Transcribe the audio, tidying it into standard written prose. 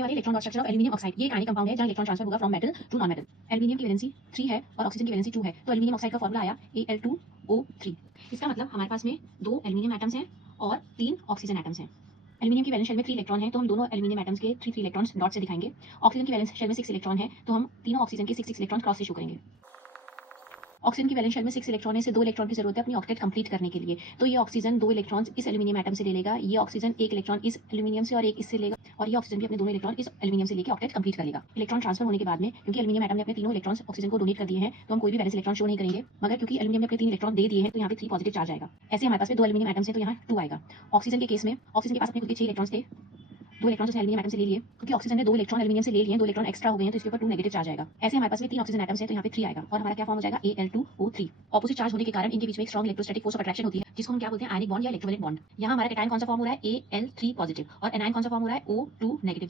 जानने वाले electron structure of aluminium oxide. ये एक आयनिक कंपाउंड है जहां इलेक्ट्रॉन ट्रांसफर होगा from metal to non metal. Aluminium की वैलेंसी 3 है और ऑक्सीजन की वैलेंसी 2 है, तो एल्यूमिनियम ऑक्साइड का फॉर्मूला आया Al2O3। इसका मतलब हमारे पास में 2 एल्यूमिनियम एटम्स हैं और 3 ऑक्सीजन एटम्स हैं। एल्यूमिनियम की वैलेंस शेल में 3 इलेक्ट्रॉन है, तो हम दोनों एल्यूमिनियम एटम्स के 3 इलेक्ट्रॉन्स डॉट से दिखाएंगे। ऑक्सीजन की वैलेंस शेल में 6 इलेक्ट्रॉन है, तो हम तीनों ऑक्सीजन के 6 इलेक्ट्रॉन क्रॉस से शो करेंगे। ऑक्सीजन की वैलेंस शेल में 6 इलेक्ट्रॉन है, से 2 इलेक्ट्रॉन की जरूरत है अपनी ऑक्टेट कंप्लीट करने के लिए। तो ये ऑक्सीजन 2 इलेक्ट्रॉन इस एल्यूमिनियम एटम से ले लेगा, ये ऑक्सीजन 1 इलेक्ट्रॉन इस एल्यूमिनियम से और 1 इससे लेगा, और ये ऑक्सीजन भी अपने दोनों इलेक्ट्रॉन इस एल्यूमिनियम से लेके ऑक्टेट कंप्लीट कर लेगा। इलेक्ट्रॉन ट्रांसफर होने के बाद में, क्योंकि एल्यूमिनियम एटम ने अपने तीनों इलेक्ट्रॉन्स ऑक्सीजन को डोनेट कर दिए हैं, तो हम कोई भी वैलेंस इलेक्ट्रॉन शो नहीं करेंगे। मगर क्योंकि एल्यूमिनियम ने अपने 3 इलेक्ट्रॉन दे दिए हैं, तो यहाँ पे 3 पॉजिटिव चार्ज आएगा। ऐसे हमारे पास में 2 एल्यूमिनियम एटम्स हैं, तो यहाँ 2 आएगा। ऑक्सीजन के केस में ऑक्सीजन के पास अपने खुद के 6 इलेक्ट्रॉन्स थे, 2 इलेक्ट्रॉन उसने एल्यूमिनियम एटम से ले लिए, क्योंकि ऑक्सीजन ने 2 इलेक्ट्रॉन एल्यूमिनियम से ले लिए हैं, 2 इलेक्ट्रॉन एक्स्ट्रा हो गए हैं, तो इसके ऊपर 2 नेगेटिव चार्ज आएगा। ऐसे हमारे पास में 3 ऑक्सीजन एटम्स हैं, तो यहाँ पे 3 आएगा, और हमारा क्या फॉर्म हो जाएगा Al2O3। ऑपोजिट चार्ज होने के कारण इनके बीच में एक strong electrostatic force of attraction होती है, जिसको हम क्या बोलते हैं, आयनिक बॉन्ड या इलेक्ट्रोवैलेंट बॉन्ड। यहाँ हमारा कैटायन कौन सा फॉर्म हो रहा है Al3 पॉजिटिव, और एनायन कौन सा फॉर्म हो रहा है O2 नेगेटिव।